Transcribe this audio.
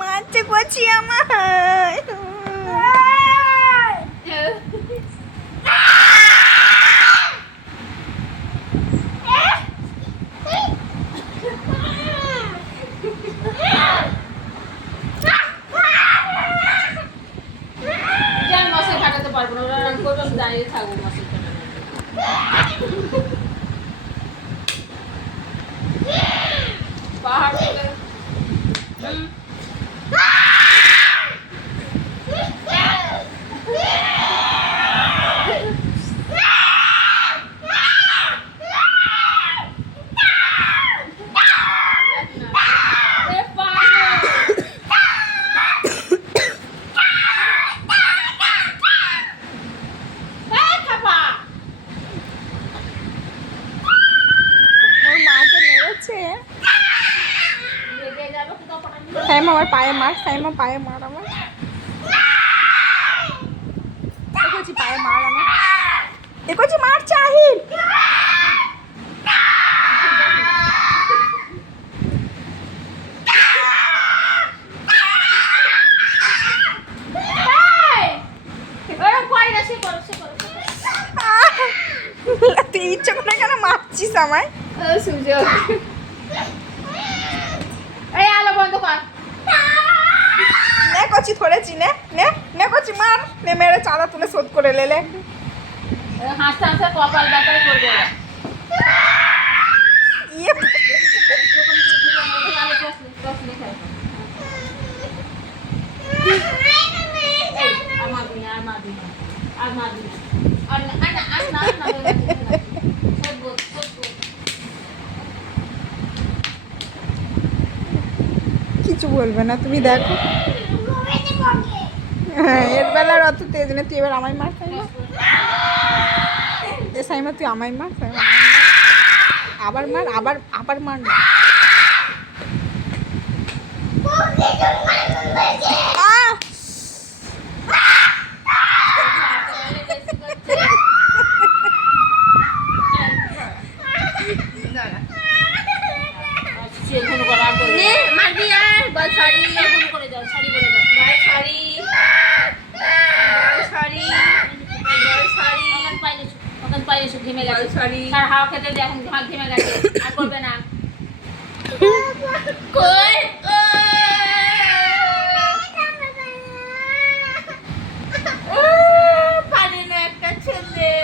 মারছে করছি আমার মশাই কাটাতে পারবো না, ওরা রান করবে, আমি দাঁড়িয়ে থাকবো মশাই কাটাতে। পাহাড় থেকে সাইমা আমার পায়ে মার, সাইমা পায়ে মার আমার, দেখেছি পায়ে মার আমার, দেখেছি মার চাহিল। তুই ইচ্ছা করে কেন মারছিস আমায়? সুযোগ এই আলো বন্ধ কর। নে কচি ধরেছি, নে নে নে কচি মার, নে মেরে চাঁদা তুলে শোধ করে লেলে। হাসতে হাসতে কপাল ব্যথায় করবে। ইয়ে কিছু বলবে না, তুমি দেখো। হ্যাঁ, এর বেলার অত তেজ নেই, তুই এবার আমায় মার সাইমা। এ সাইমা তুই আমায় মার, সাইমা আমায় মার। আবার মার, আবার আবার মার না। হাওয়া খেতে এখন ঘেমে গেছে, আর করবে না। কই